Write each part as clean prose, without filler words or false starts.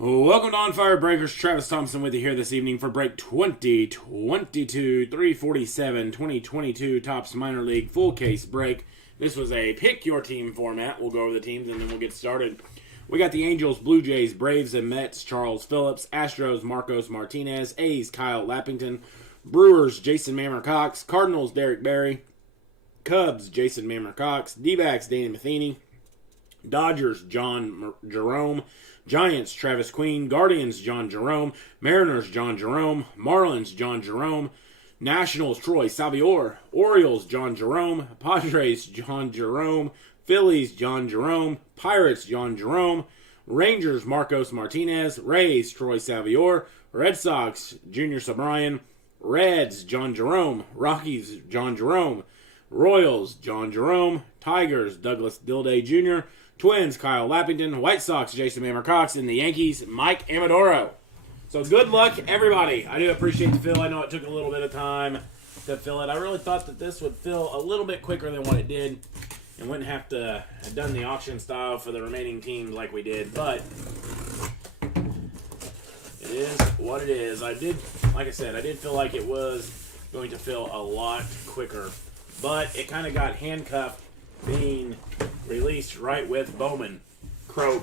Welcome to On Fire Breakers. Travis Thompson with you here this evening for break 2022 347 2022 Topps Minor League full case break. This was a pick your team format. We'll go over the teams and then we'll get started. We got the Angels, Blue Jays, Braves, and Mets, Charles Phillips. Astros, Marcos Martinez. A's, Kyle Lappington. Brewers, Jason Mammer Cox. Cardinals, Derek Barry. Cubs, Jason Mammer Cox. D-backs, Danny Matheny. Dodgers, John Jerome. Giants, Travis Queen. Guardians, John Jerome. Mariners, John Jerome. Marlins, John Jerome. Nationals, Troy Salvior. Orioles, John Jerome. Padres, John Jerome. Phillies, John Jerome. Pirates, John Jerome. Rangers, Marcos Martinez. Rays, Troy Salvior. Red Sox, Junior Sobrian. Reds, John Jerome. Rockies, John Jerome. Royals, John Jerome. Tigers, Douglas Dilday Jr. Twins, Kyle Lappington. White Sox, Jason Mammer Cox. And the Yankees, Mike Amadoro. So good luck, everybody. I do appreciate the fill. I know it took a little bit of time to fill it. I really thought that this would fill a little bit quicker than what it did and wouldn't have to have done the auction style for the remaining teams like we did. But it is what it is. Like I said, I did feel like it was going to fill a lot quicker. But it kind of got handcuffed being released right with Bowman Croak.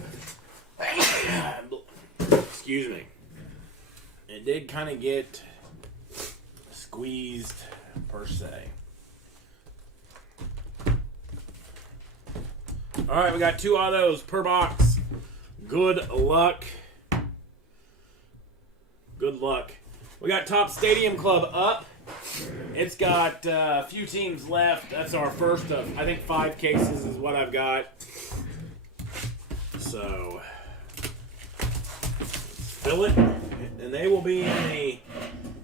Excuse me. It did kind of get squeezed per se. All right, we got 2 autos per box. Good luck. Good luck. We got Topps Stadium Club up. It's got a few teams left. That's our first of, I think, 5 cases is what I've got. So, let's fill it. And they will be in a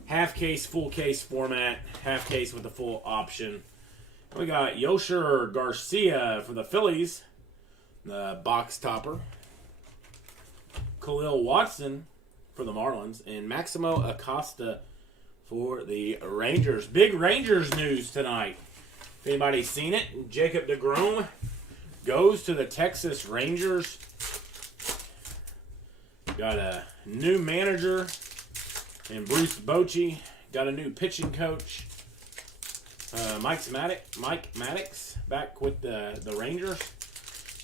half case, full case format. Half case with a full option. We got Yosher Garcia for the Phillies. The box topper. Khalil Watson for the Marlins. And Maximo Acosta for the Rangers. Big Rangers news tonight. If anybody's seen it, Jacob deGrom goes to the Texas Rangers. Got a new manager and Bruce Bochy. Got a new pitching coach. Mike Maddox back with the Rangers.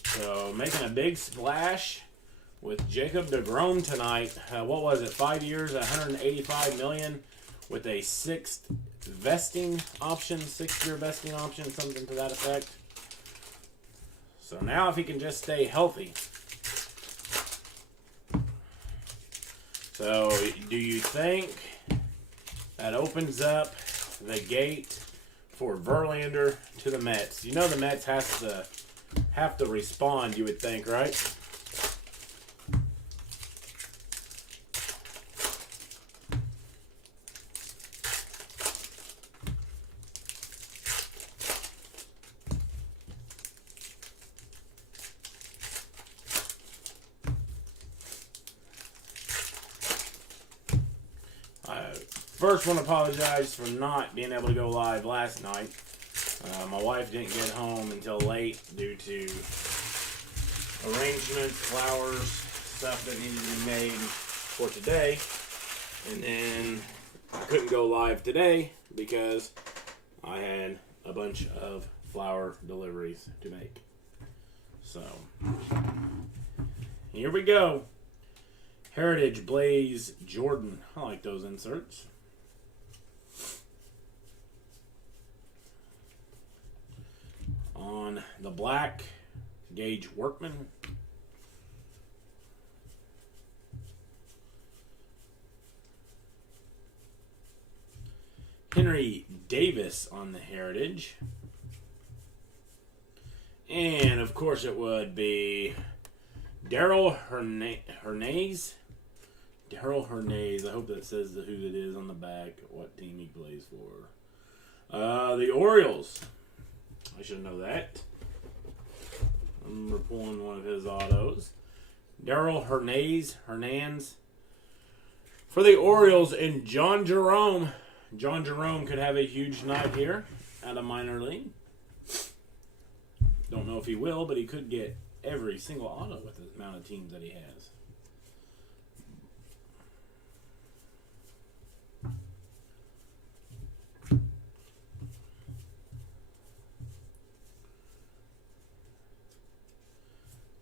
So making a big splash with Jacob deGrom tonight. What was it? 5 years, $185 million. With a 6th vesting option, 6-year vesting option, something to that effect. So now if he can just stay healthy. So do you think that opens up the gate for Verlander to the Mets? You know the Mets have to respond, you would think, right? First, want to apologize for not being able to go live last night. My wife didn't get home until late due to arrangements, flowers, stuff that needed to be made for today. And then I couldn't go live today because I had a bunch of flower deliveries to make. So, here we go. Heritage Blaze Jordan. I like those inserts. On the black, Gage Workman. Henry Davis on the Heritage. And, of course, it would be Daryl Hernandez. Daryl Hernandez. I hope that says who it is on the back, what team he plays for. The Orioles. I should know that. I'm pulling one of his autos. Daryl Hernandez. For the Orioles and John Jerome. John Jerome could have a huge night here at a minor league. Don't know if he will, but he could get every single auto with the amount of teams that he has.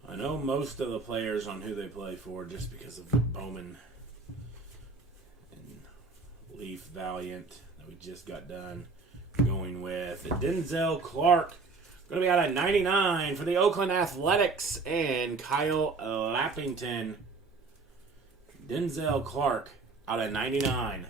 I know most of the players on who they play for just because of Bowman and Leaf Valiant that we just got done going with. Denzel Clark, going to be out of 99 for the Oakland Athletics, and Kyle Lappington. Denzel Clark out of 99.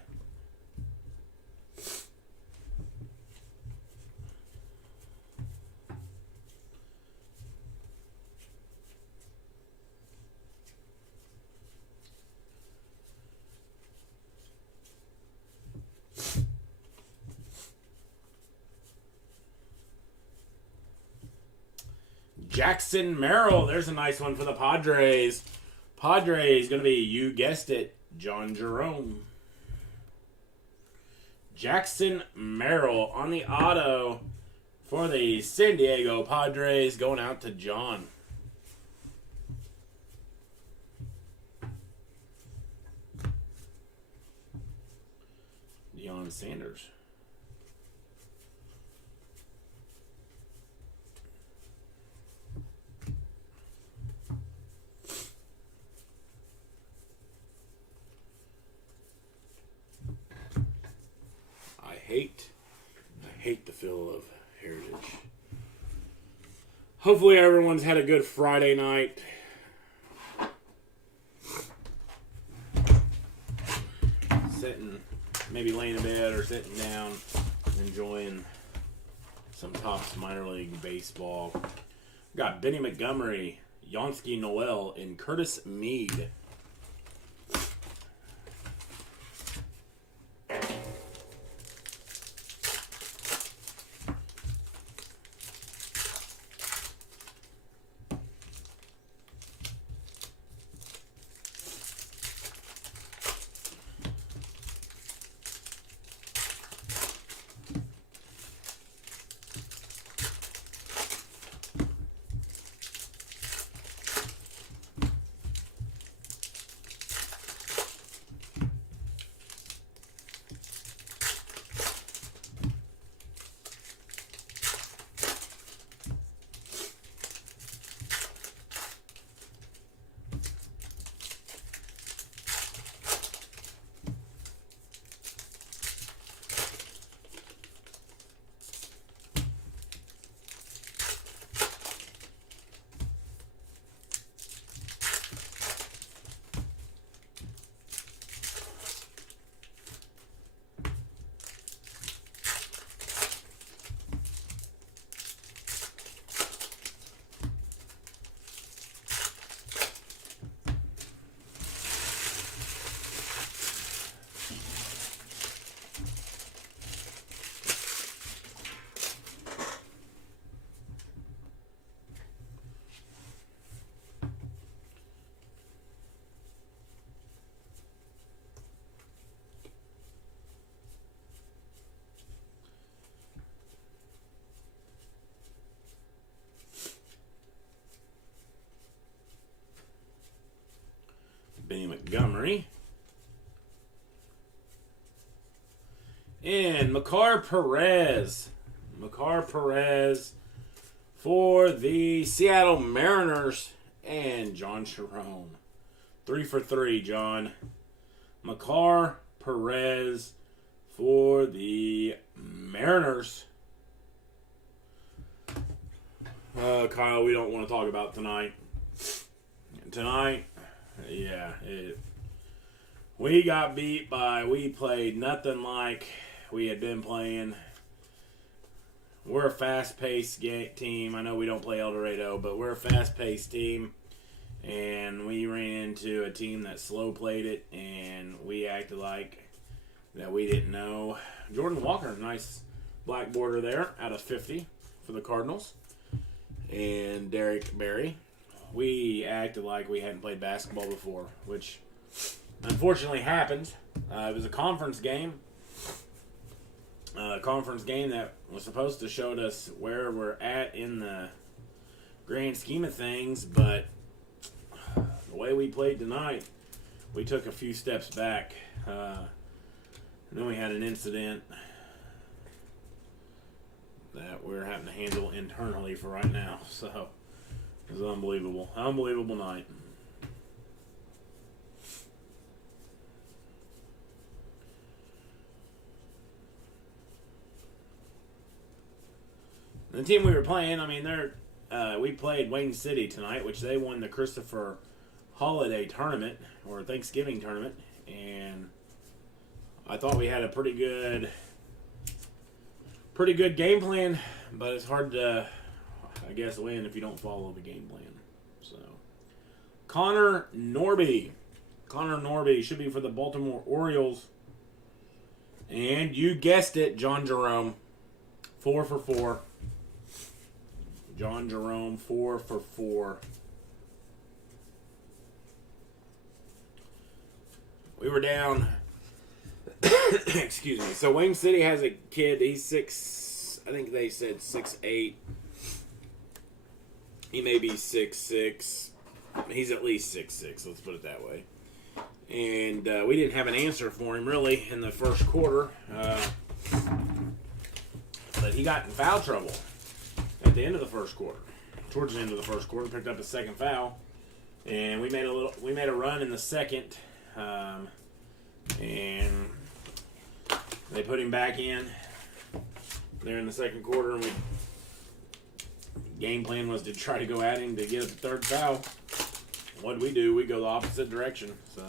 Jackson Merrill. There's a nice one for the Padres. Padres going to be, you guessed it, John Jerome. Jackson Merrill on the auto for the San Diego Padres, going out to John. Deion Sanders. I hate the feel of Heritage. Hopefully everyone's had a good Friday night. Sitting, maybe laying in bed or sitting down, enjoying some Topps minor league baseball. Got Benny Montgomery, Yonsky Noel, and Curtis Mead. Montgomery. And Makar Perez. Makar Perez for the Seattle Mariners. And John Jerome. 3 for 3, John. Makar Perez for the Mariners. Kyle, we don't want to talk about tonight. Tonight, yeah, we got beat by, we played nothing like we had been playing. We're a fast-paced team. I know we don't play El Dorado, but we're a fast-paced team. And we ran into a team that slow-played it, and we acted like that we didn't know. Jordan Walker, nice black border there, out of 50 for the Cardinals. And Derek Berry. We acted like we hadn't played basketball before, which unfortunately happened. It was a conference game. A conference game that was supposed to show us where we're at in the grand scheme of things, but the way we played tonight, we took a few steps back. And then we had an incident that we're having to handle internally for right now. So it was unbelievable. Unbelievable night. The team we were playing, I mean, we played Wayne City tonight, which they won the Christopher Holiday tournament, or Thanksgiving tournament, and I thought we had a pretty good game plan, but it's hard to, I guess, win if you don't follow the game plan. So, Connor Norby should be for the Baltimore Orioles, and you guessed it, John Jerome, 4 for 4. John Jerome, 4 for 4. We were down. Excuse me. So Wayne City has a kid. He's 6. I think they said 6'8". He may be 6'6". He's at least 6'6". Let's put it that way. And we didn't have an answer for him really in the first quarter. But he got in foul trouble at the end of the first quarter. Towards the end of the first quarter, picked up a second foul, and we made a run in the second, and they put him back in there in the second quarter, and game plan was to try to go at him to get a third foul. What do? We go the opposite direction. So.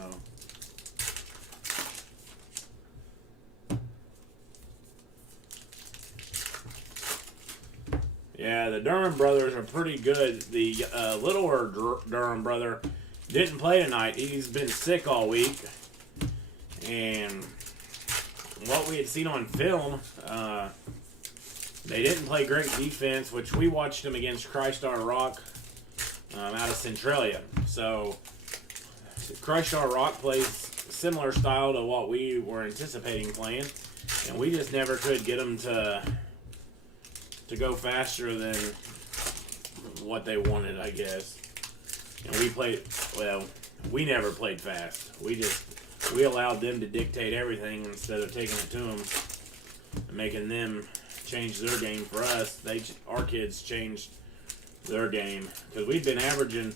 Yeah, the Durham brothers are pretty good. The littler Durham brother didn't play tonight. He's been sick all week. And what we had seen on film, they didn't play great defense, which we watched them against Christar Rock out of Centralia. So, Christar Rock plays similar style to what we were anticipating playing. And we just never could get them to go faster than what they wanted, I guess. And we never played fast. We allowed them to dictate everything instead of taking it to them and making them change their game for us. Our kids changed their game because we'd been averaging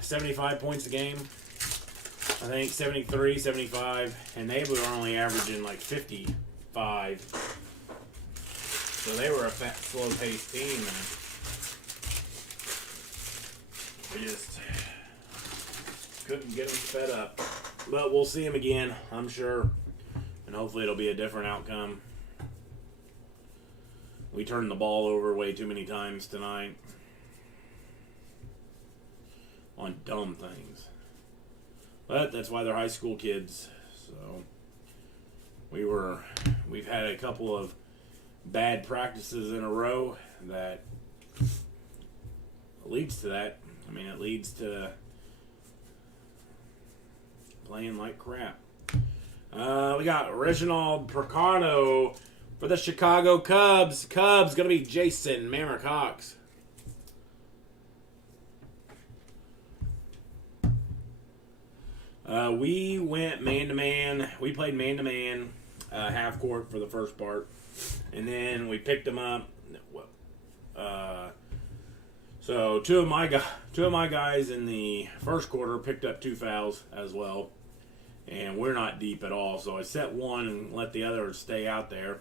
75 points a game. I think 73, 75, and they were only averaging like 55. So they were a slow-paced team, and we just couldn't get them fed up. But we'll see them again, I'm sure, and hopefully it'll be a different outcome. We turned the ball over way too many times tonight on dumb things. But that's why they're high school kids. So we've had a couple of bad practices in a row that leads to that. I mean, it leads to playing like crap. We got Reginald Percado for the Chicago Cubs. Cubs going to be Jason Mammer Cox. We went man-to-man. We played man-to-man half court for the first part. And then we picked them up. So two of my guys in the first quarter picked up 2 fouls as well. And we're not deep at all. So I set one and let the other stay out there.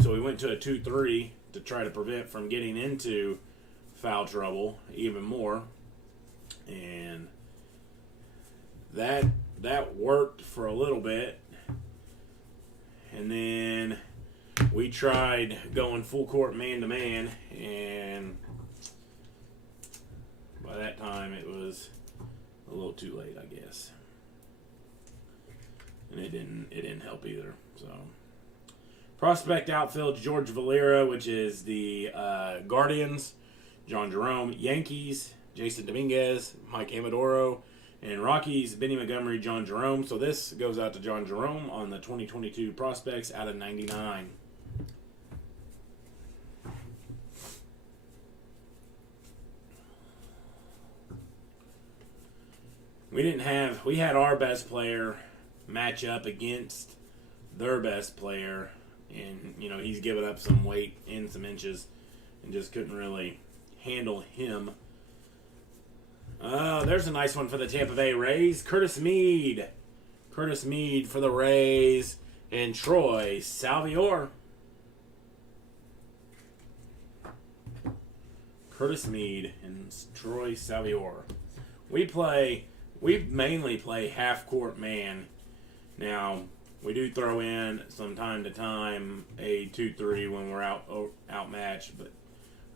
So we went to a 2-3 to try to prevent from getting into foul trouble even more. And that worked for a little bit. And then we tried going full court man-to-man, and by that time it was a little too late, I guess. And it didn't help either. So prospect outfield, George Valera, which is the Guardians, John Jerome. Yankees, Jason Dominguez, Mike Amadoro. And Rockies, Benny Montgomery, John Jerome. So this goes out to John Jerome on the 2022 prospects out of 99. We had our best player match up against their best player, and he's given up some weight and some inches and just couldn't really handle him. There's a nice one for the Tampa Bay Rays. Curtis Mead for the Rays, and Troy Salvior. Curtis Mead and Troy Salvior. We mainly play half court man. Now, we do throw in from time to time a 2-3 when we're outmatched, but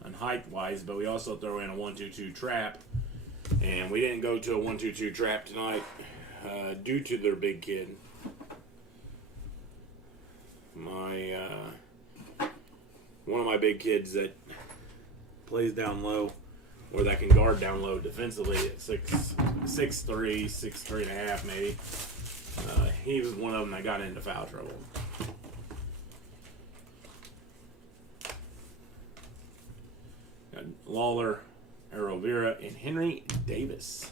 on height wise, but we also throw in a 1-2-2 trap. And we didn't go to a 1-2-2 trap tonight due to their big kid. One of my big kids that plays down low, or that can guard down low defensively at 6'3", and a half maybe. He was one of them that got into foul trouble. Got Lawler, Arovera, and Henry Davis.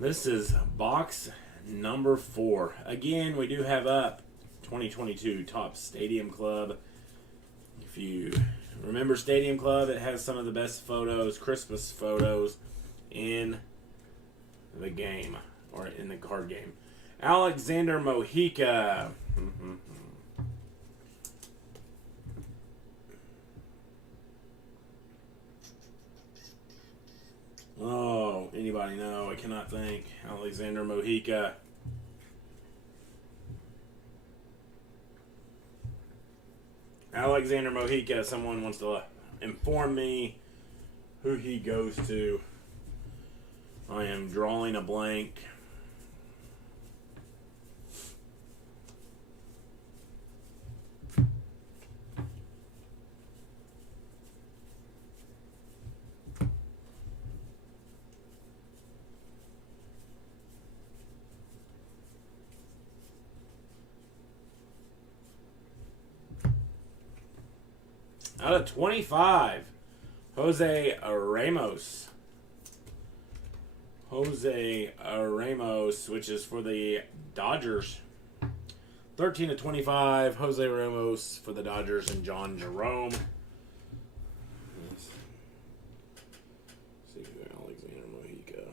This is box number 4. Again, we do have up 2022 Topps Stadium Club. If you remember Stadium Club, it has some of the best photos, Christmas photos in the game, or in the card game. Alexander Mojica. Oh, anybody know? I cannot think. Alexander Mojica. Alexander Mojica. Someone wants to inform me who he goes to. I am drawing a blank. Out of 25, Jose Ramos. Jose Ramos, which is for the Dodgers. 13 to 25, Jose Ramos for the Dodgers and John Jerome. Let's see who Alexander Mojica.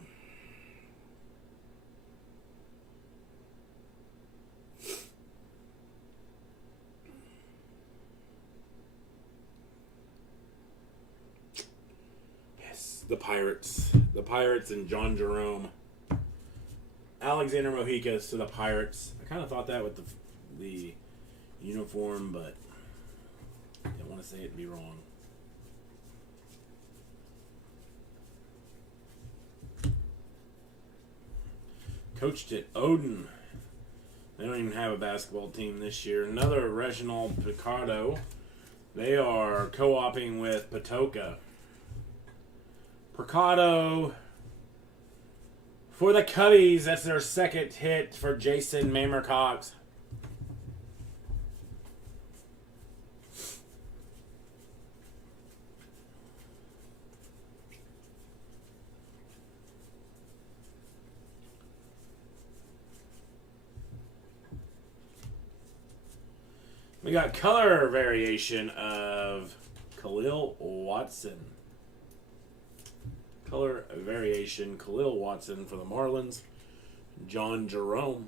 Yes, the Pirates. The Pirates and John Jerome. Alexander Mojica to the Pirates. I kind of thought that with the uniform, but I don't want to say it and be wrong. Coached at Odin. They don't even have a basketball team this year. Another Reginald Picardo. They are co-oping with Patoka. Picardo for the Cubbies. That's their second hit for Jason Mamercox. We got color variation of Khalil Watson. Color variation, Khalil Watson for the Marlins. John Jerome.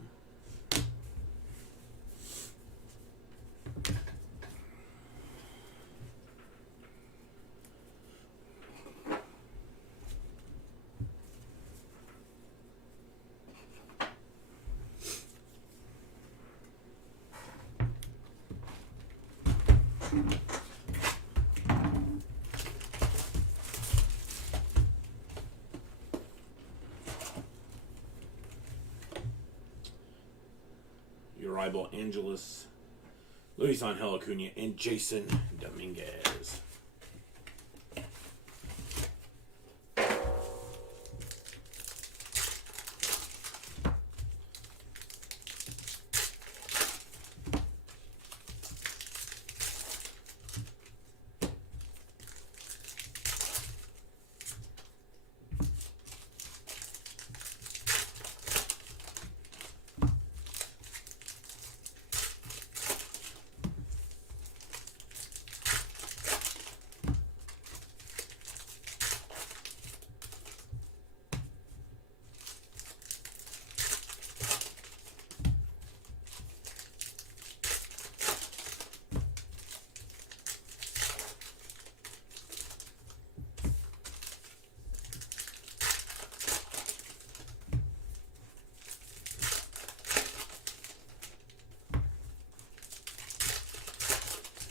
Rival Angeles, Luis Angel Acuna, and Jason Dominguez.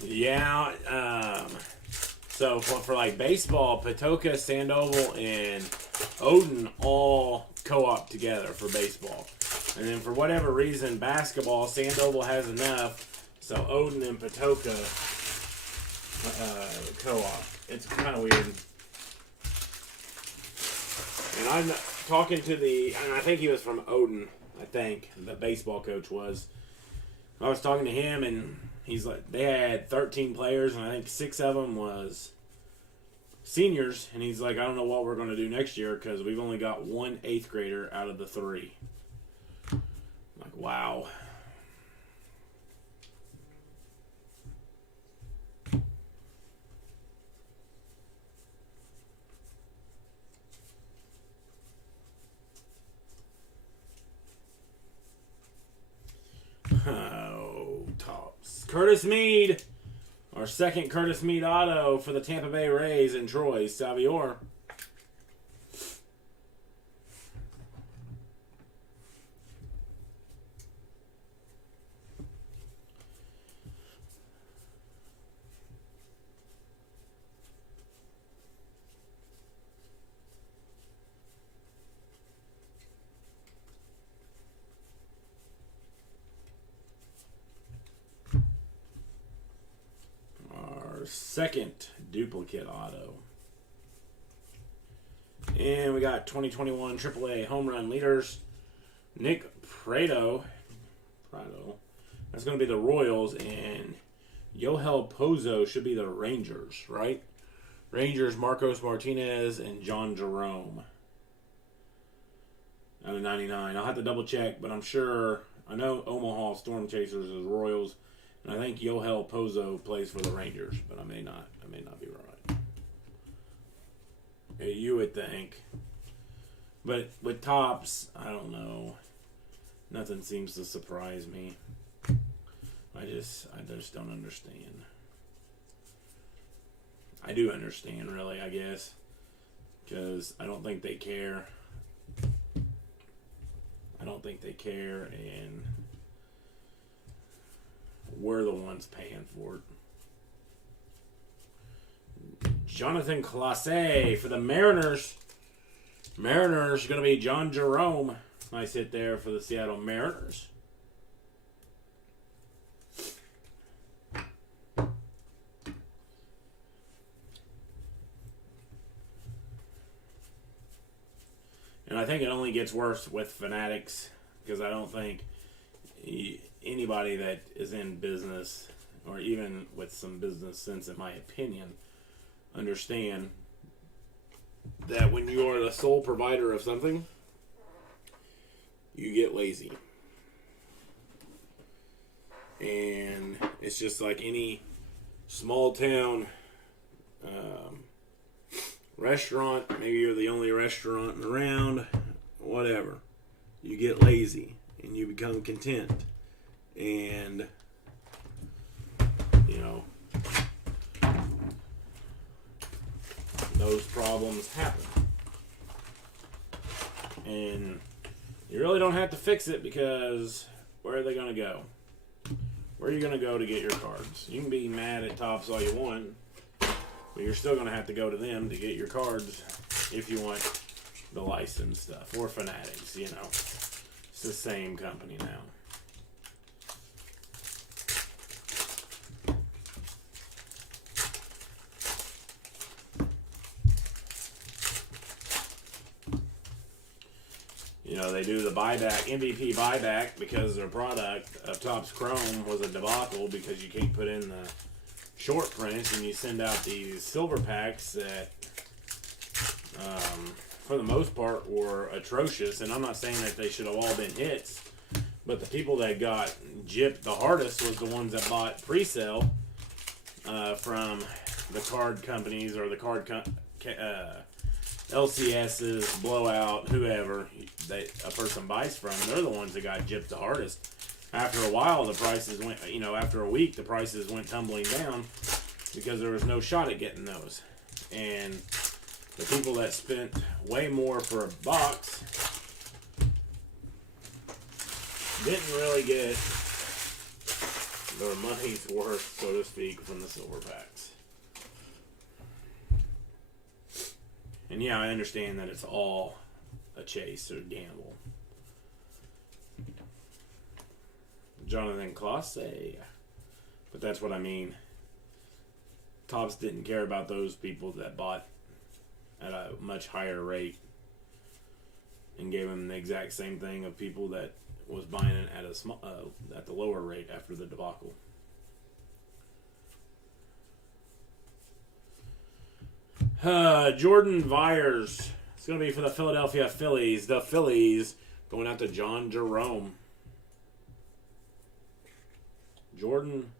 Yeah, so for like baseball, Patoka, Sandoval, and Odin all co-op together for baseball. And then for whatever reason, basketball, Sandoval has enough, so Odin and Patoka co-op. It's kind of weird. And I'm talking to and I think he was from Odin, I think, the baseball coach was. I was talking to him, and he's like, they had 13 players, and I think 6 of them was seniors. And he's like, I don't know what we're going to do next year because we've only got 1 8th grader out of the 3. I'm like, wow. Oh, tops. Curtis Mead. Our second Curtis Mead auto for the Tampa Bay Rays and Troy Savior. Second duplicate auto. And we got 2021 AAA home run leaders. Nick Prado. That's going to be the Royals. And Yoel Pozo should be the Rangers, right? Rangers, Marcos Martinez, and John Jerome. Out of 99. I'll have to double check, but I'm sure. I know Omaha Storm Chasers is Royals, and I think Yoel Pozo plays for the Rangers, but I may not. I may not be right. You would think. But with Topps, I don't know. Nothing seems to surprise me. I just don't understand. I do understand, really, I guess. Because I don't think they care. I don't think they care, and we're the ones paying for it. Jonathan Clase for the Mariners. Mariners going to be John Jerome. Nice hit there for the Seattle Mariners. And I think it only gets worse with Fanatics, because I don't think anybody that is in business, or even with some business sense, in my opinion, understand that when you are the sole provider of something, you get lazy. And it's just like any small town restaurant. Maybe you're the only restaurant around, whatever. You get lazy and you become content. And, you know, those problems happen. And you really don't have to fix it, because where are they going to go? Where are you going to go to get your cards? You can be mad at Topps all you want, but you're still going to have to go to them to get your cards if you want the licensed stuff. Or Fanatics, you know. It's the same company now. You know, they do the buyback, MVP buyback, because their product of Topps Chrome was a debacle because you can't put in the short prints, and you send out these silver packs that, for the most part, were atrocious. And I'm not saying that they should have all been hits, but the people that got gypped the hardest was the ones that bought pre-sale from the card companies, or the card LCS's, Blowout, whoever a person buys from. They're the ones that got gypped the hardest. After a while, the prices went, after a week, the prices went tumbling down because there was no shot at getting those. And the people that spent way more for a box didn't really get their money's worth, so to speak, from the silver packs. And yeah, I understand that it's all a chase or gamble. Jonathan Clase. But that's what I mean. Topps didn't care about those people that bought at a much higher rate and gave them the exact same thing of people that was buying it at the lower rate after the debacle. Jordan Vyers. It's going to be for the Philadelphia Phillies. The Phillies going out to John Jerome. Jordan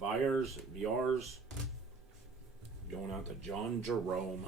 Vyers going out to John Jerome.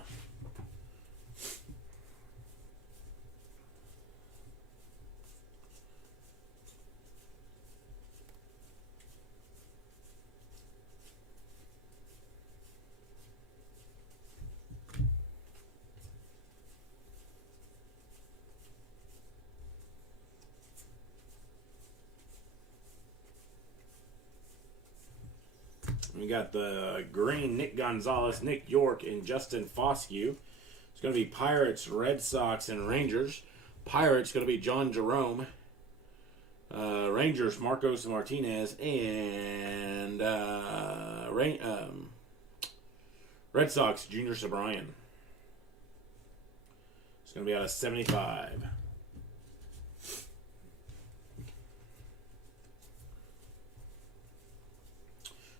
We got the green Nick Gonzalez, Nick York, and Justin Foscue. It's going to be Pirates, Red Sox, and Rangers. Pirates going to be John Jerome. Rangers, Marcos Martinez, and Red Sox, Junior Sobrian. It's going to be out of 75.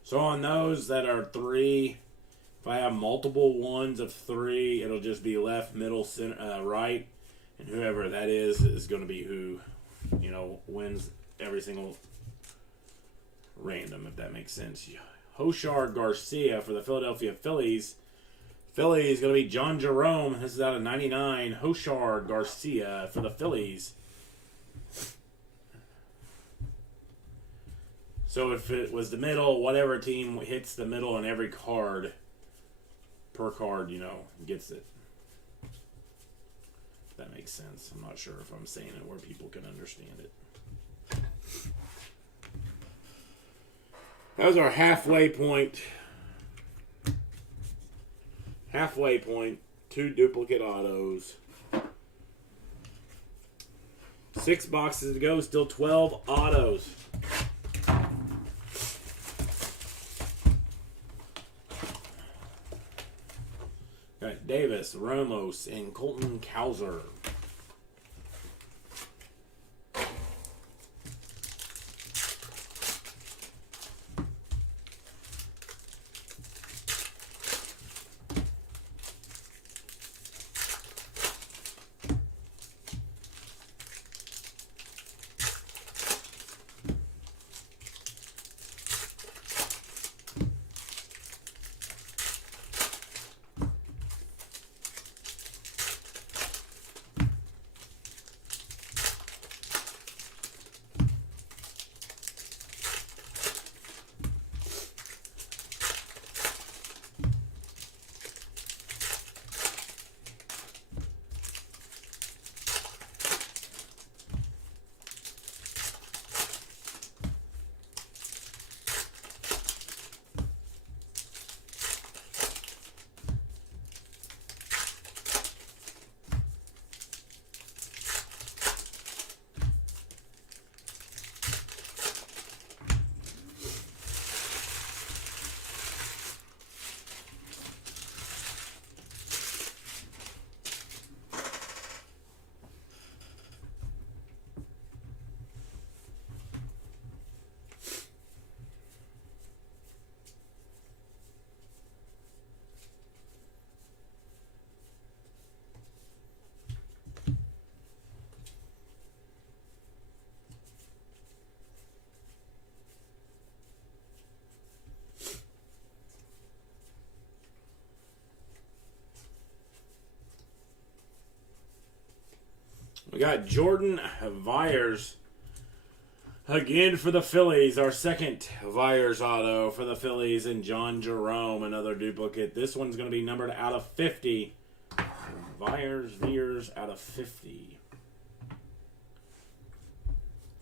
So on those that are 3, if I have multiple ones of 3, it'll just be left, middle, center, right, and whoever that is going to be who, wins every single random, if that makes sense. Hoshard Garcia for the Philadelphia Phillies. Phillies going to be John Jerome. This is out of 99. Hoshard Garcia for the Phillies. So if it was the middle, whatever team hits the middle on every card, per card, gets it. If that makes sense. I'm not sure if I'm saying it where people can understand it. That was our halfway point. Halfway point. 2 duplicate autos. 6 boxes to go. Still 12 autos. All right, Davis, Ramos, and Colton Cowser. We got Jordan Vyers again for the Phillies. Our second Vyers auto for the Phillies, and John Jerome, another duplicate. This one's going to be numbered out of 50. Vyers out of 50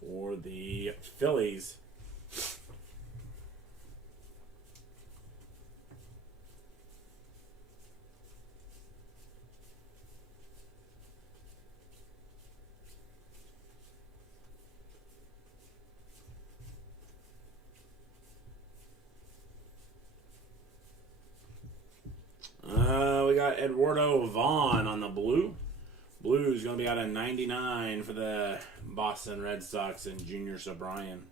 for the Phillies. We got Eduardo Vaughn on the blue. Blue is going to be out of 99 for the Boston Red Sox and Junior Sobrian.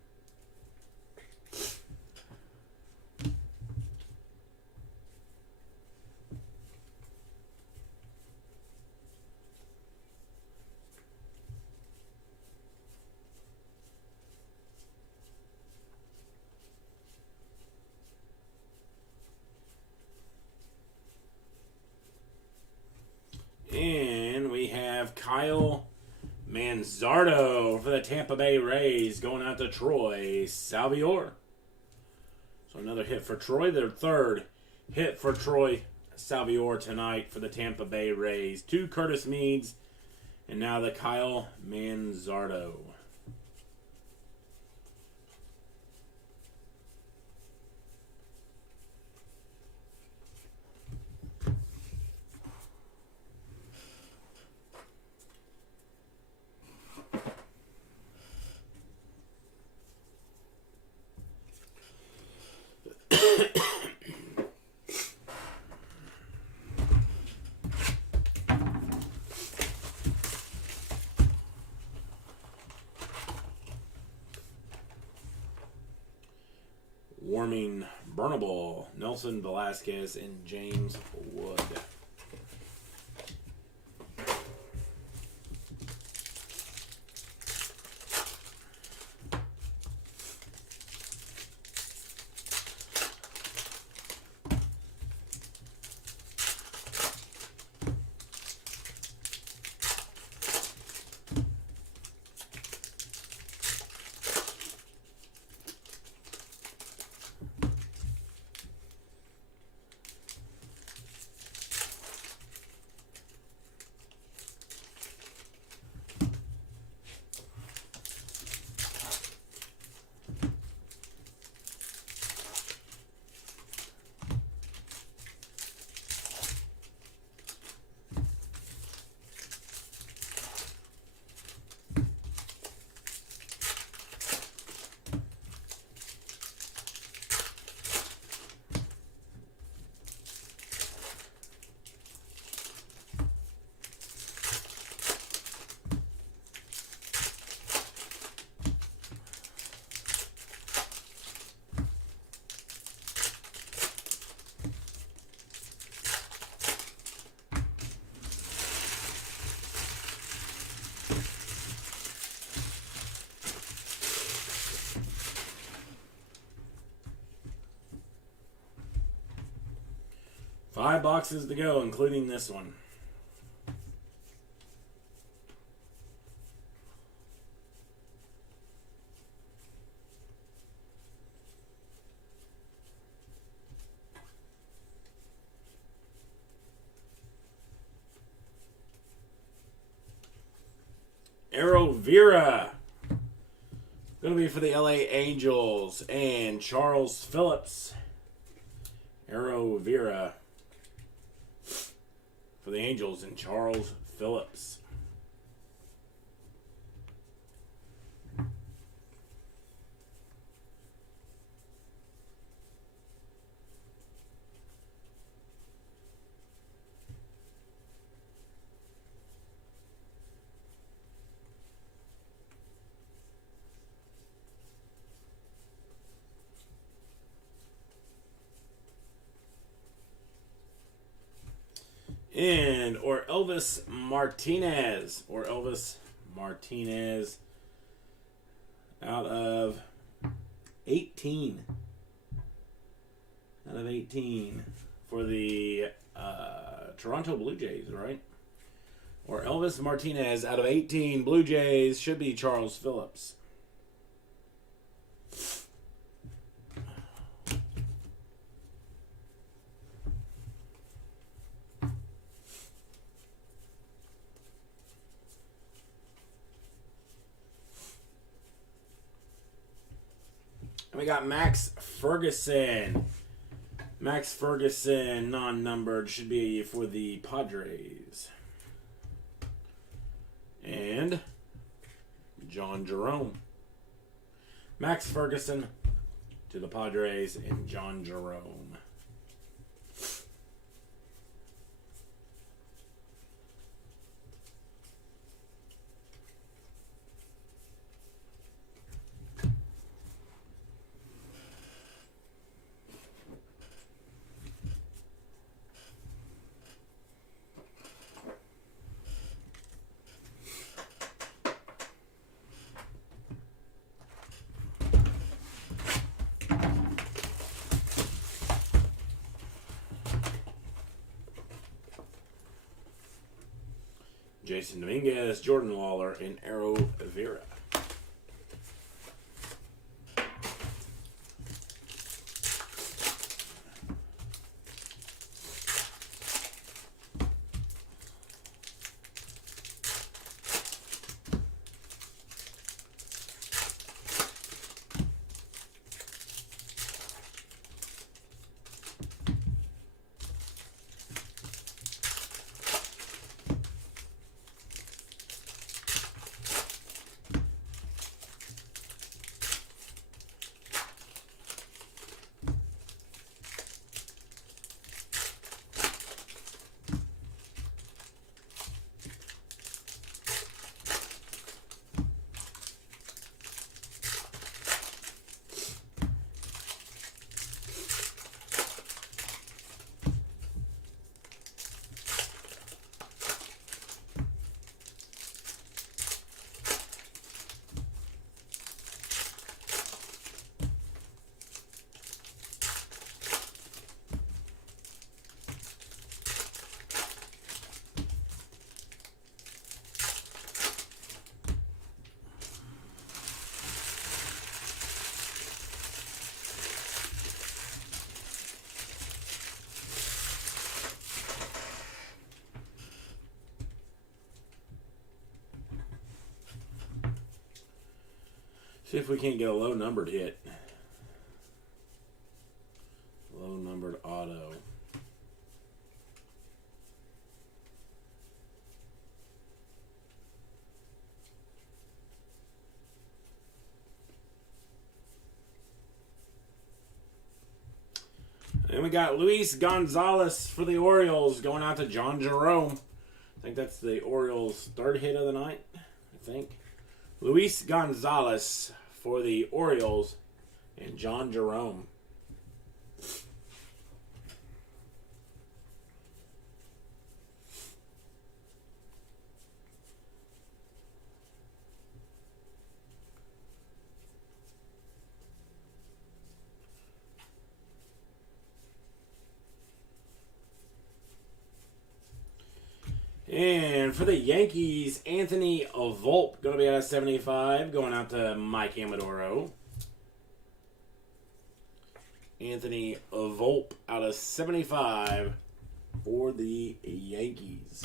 And we have Kyle Manzardo for the Tampa Bay Rays going out to Troy Salvior. So another hit for Troy. Their third hit for Troy Salvior tonight for the Tampa Bay Rays. 2 Curtis Meads, and now the Kyle Manzardo. Warming Burnable, Nelson Velasquez, and James Wood. Five boxes to go, including this one. Arrow Vera. Going to be for the LA Angels and Charles Phillips. Arrow Vera for the Angels and Charles Phillips. And Elvis Martinez. Elvis Martinez out of 18. Out of 18 for the Toronto Blue Jays, right? Elvis Martinez out of 18 Blue Jays should be Charles Phillips. And we got Max Ferguson. Max Ferguson, non-numbered, should be for the Padres. And John Jerome. Max Ferguson to the Padres and John Jerome. Jason Dominguez, Jordan Lawler, and Arrow Vera. See if we can't get a low numbered hit. Low numbered auto. And we got Luis Gonzalez for the Orioles going out to John Jerome. I think that's the Orioles' third hit of the night, I think. Luis Gonzalez for the Orioles and John Jerome. And for the Yankees, Anthony Volpe going to be out of 75, going out to Mike Amadoro. Anthony Volpe out of 75 for the Yankees.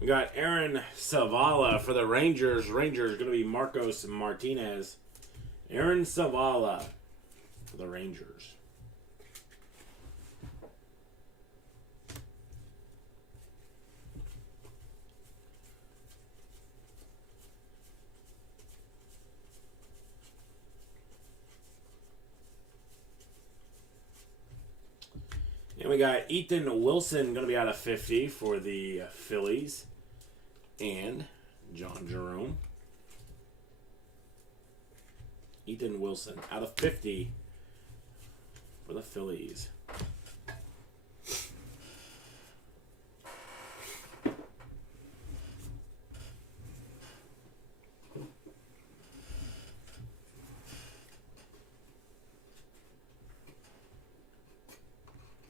We got Aaron Savala for the Rangers. Rangers going to be Marcos Martinez. Aaron Savala for the Rangers. And we got Ethan Wilson going to be out of 50 for the Phillies. And John Jerome. Ethan Wilson out of 50 for the Phillies.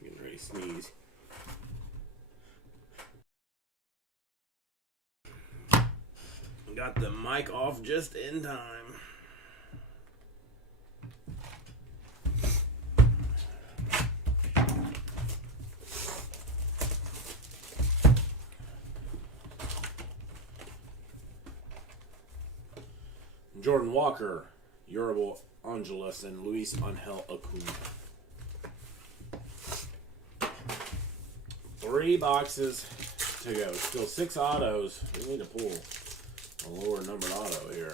Getting ready to sneeze. Got the mic off just in time. Jordan Walker, Yorable Angeles, and Luis Angel Acuna. 3 boxes to go. Still 6 autos. We need to pull a lower numbered auto here.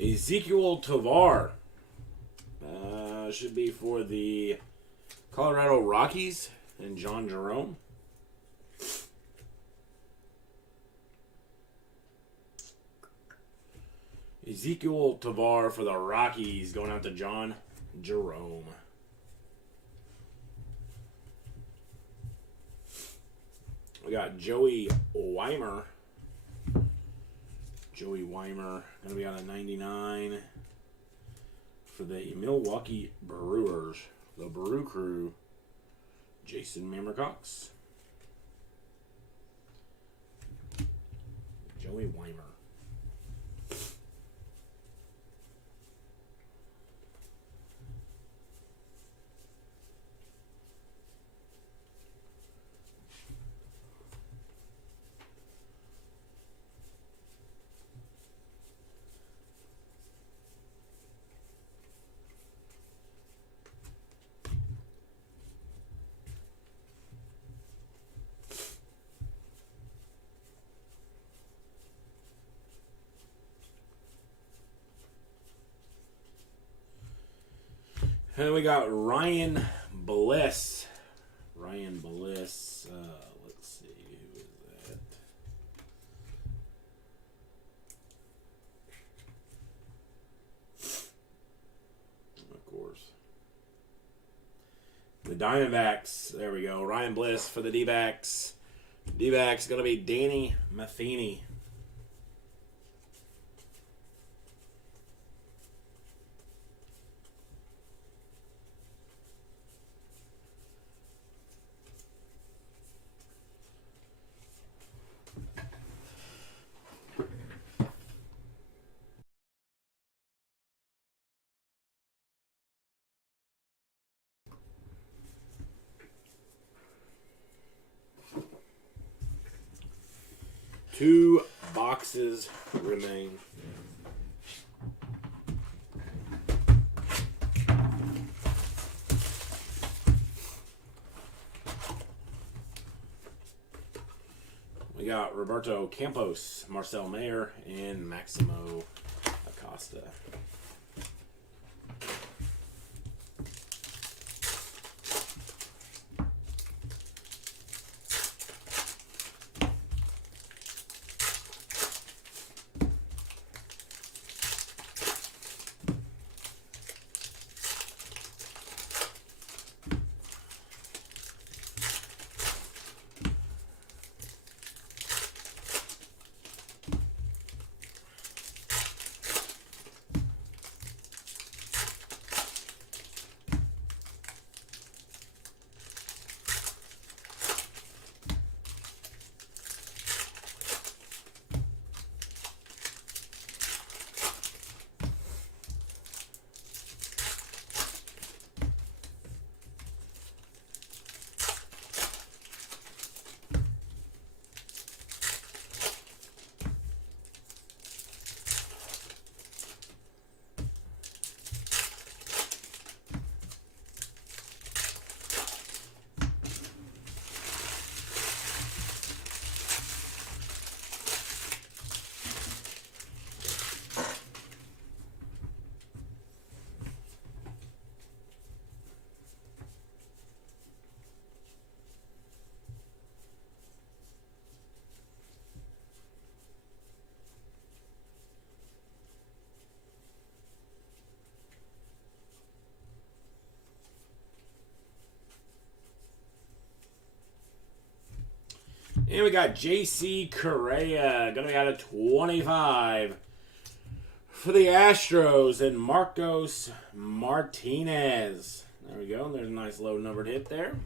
Ezequiel Tovar. Should be for the Colorado Rockies and John Jerome. Ezequiel Tovar for the Rockies going out to John Jerome. We got Joey Weimer Joey Weimer, going to be out of 99 for the Milwaukee Brewers. The Brew Crew, Jason Mammercox. Joey Weimer. And we got Ryan Bliss. Ryan Bliss. Let's see, who is that? Of course. The Diamondbacks. There we go. Ryan Bliss for the D-backs. D-backs going to be Danny Matheny. Two boxes remain. We got Roberto Campos, Marcel Mayer, and Maximo Acosta. And we got J.C. Correa, going to be out of 25 for the Astros, and Marcos Martinez. There we go. There's a nice low numbered hit there.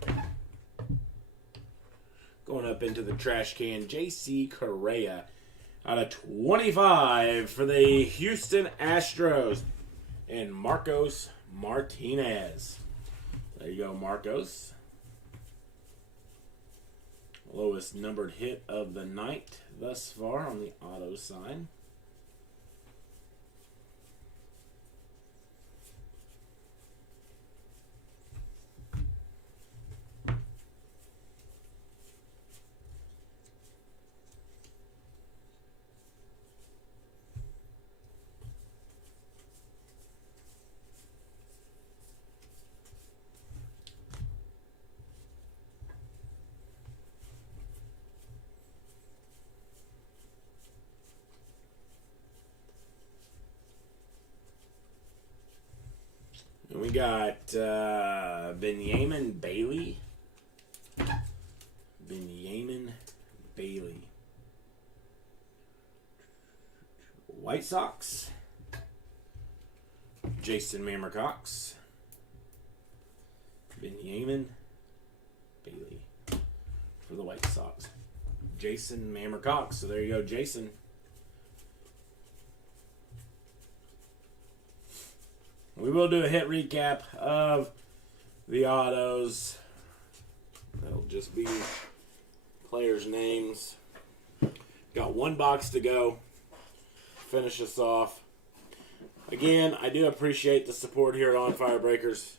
Going up into the trash can, J.C. Correa out of 25 for the Houston Astros, and Marcos Martinez. There you go, Marcos. Lowest numbered hit of the night thus far on the auto side. And we got Benjamin Bailey. Benjamin Bailey. White Sox, Jason Mammercox, Benjamin Bailey for the White Sox. Jason Mammercox. So there you go, Jason. We will do a hit recap of the autos. That'll just be players' names. Got one box to go. Finish us off. Again, I do appreciate the support here at On Fire Breakers.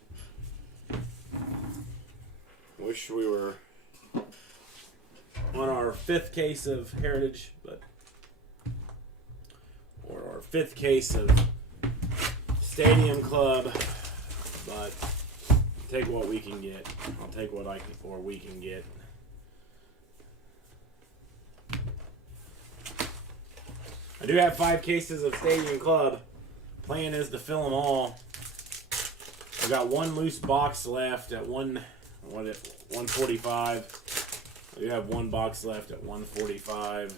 Wish we were on our 5th case of Heritage, or our 5th case of Stadium Club, but take what we can get. I'll take what we can get. I do have 5 cases of Stadium Club. Plan is to fill them all. I've got one loose box left at 145. I do have one box left at 145.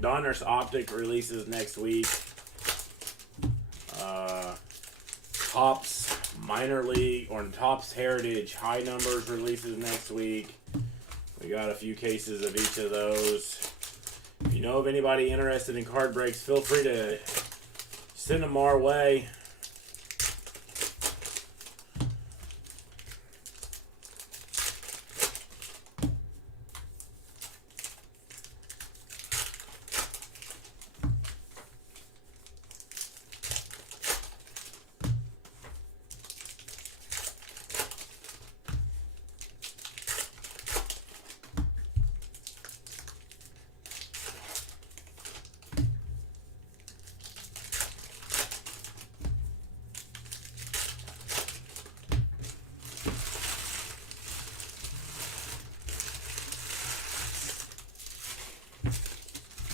Donruss Optic releases next week. Topps Minor League or Topps Heritage High Numbers releases next week. We got a few cases of each of those. If you know of anybody interested in card breaks, feel free to send them our way.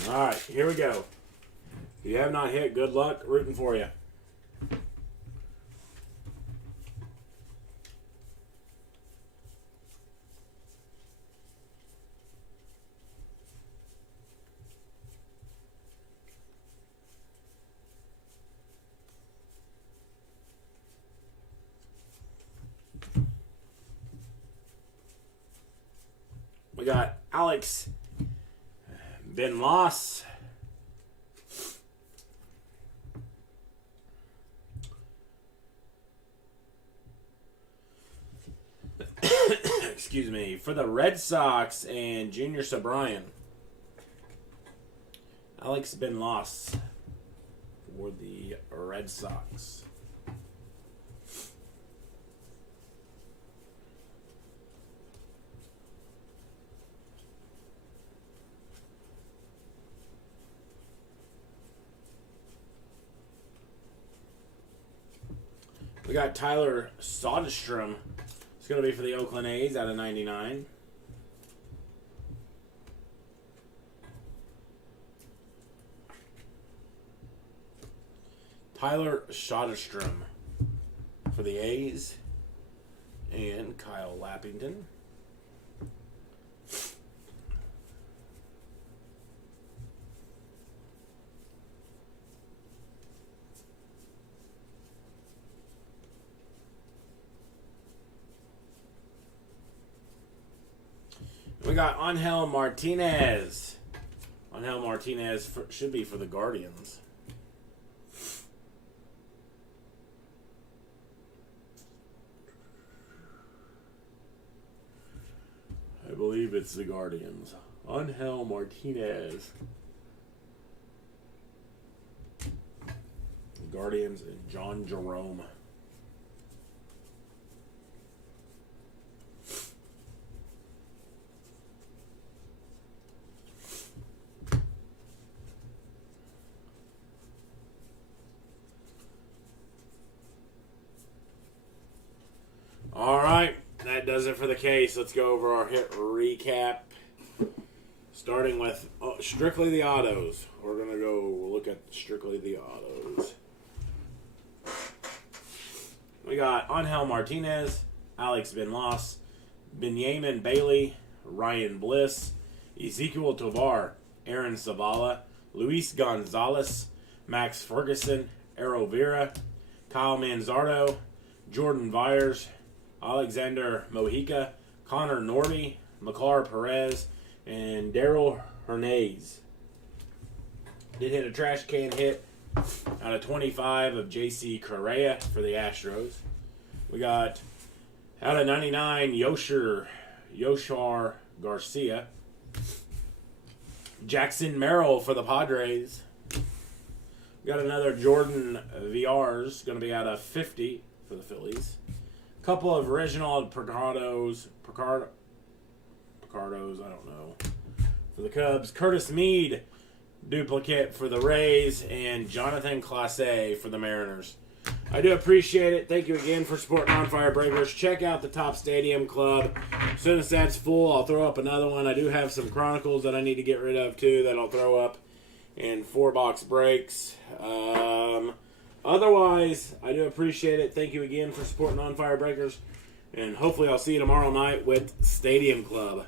All right, here we go. If you have not hit, good luck. Rooting for you. We got Alex Ben Loss. Excuse me. For the Red Sox and Junior Sobrian. Alex Ben Loss for the Red Sox. We got Tyler Soderstrom. It's going to be for the Oakland A's out of 99. Tyler Soderstrom for the A's. And Kyle Lappington. We got Angel Martinez. Angel Martinez should be for the Guardians. I believe it's the Guardians. Angel Martinez. Guardians and John Jerome. All right, that does it for the case. Let's go over our hit recap. Starting with strictly the autos. We're going to go look at strictly the autos. We got Angel Martinez, Alex Ben Loss, Benjamin Bailey Ryan Bliss, Ezequiel Tovar, Aaron Zavala, Luis Gonzalez, Max Ferguson, Ero Vera, Kyle Manzardo, Jordan Vyers, Alexander Mojica, Connor Norby, McClar Perez, and Daryl Hernandez. Did hit a trash can hit out of 25 of J.C. Correa for the Astros. We got out of 99 Yoshar Garcia. Jackson Merrill for the Padres. We got another Jordan VRs, going to be out of 50 for the Phillies. A couple of Reginald Picardos, I don't know, for the Cubs. Curtis Mead, duplicate for the Rays, and Jonathan Clase for the Mariners. I do appreciate it. Thank you again for supporting On Fire Breakers. Check out the Top Stadium Club. As soon as that's full, I'll throw up another one. I do have some Chronicles that I need to get rid of, too, that I'll throw up in 4-box breaks. Otherwise, I do appreciate it. Thank you again for supporting On Fire Breakers. And hopefully I'll see you tomorrow night with Stadium Club.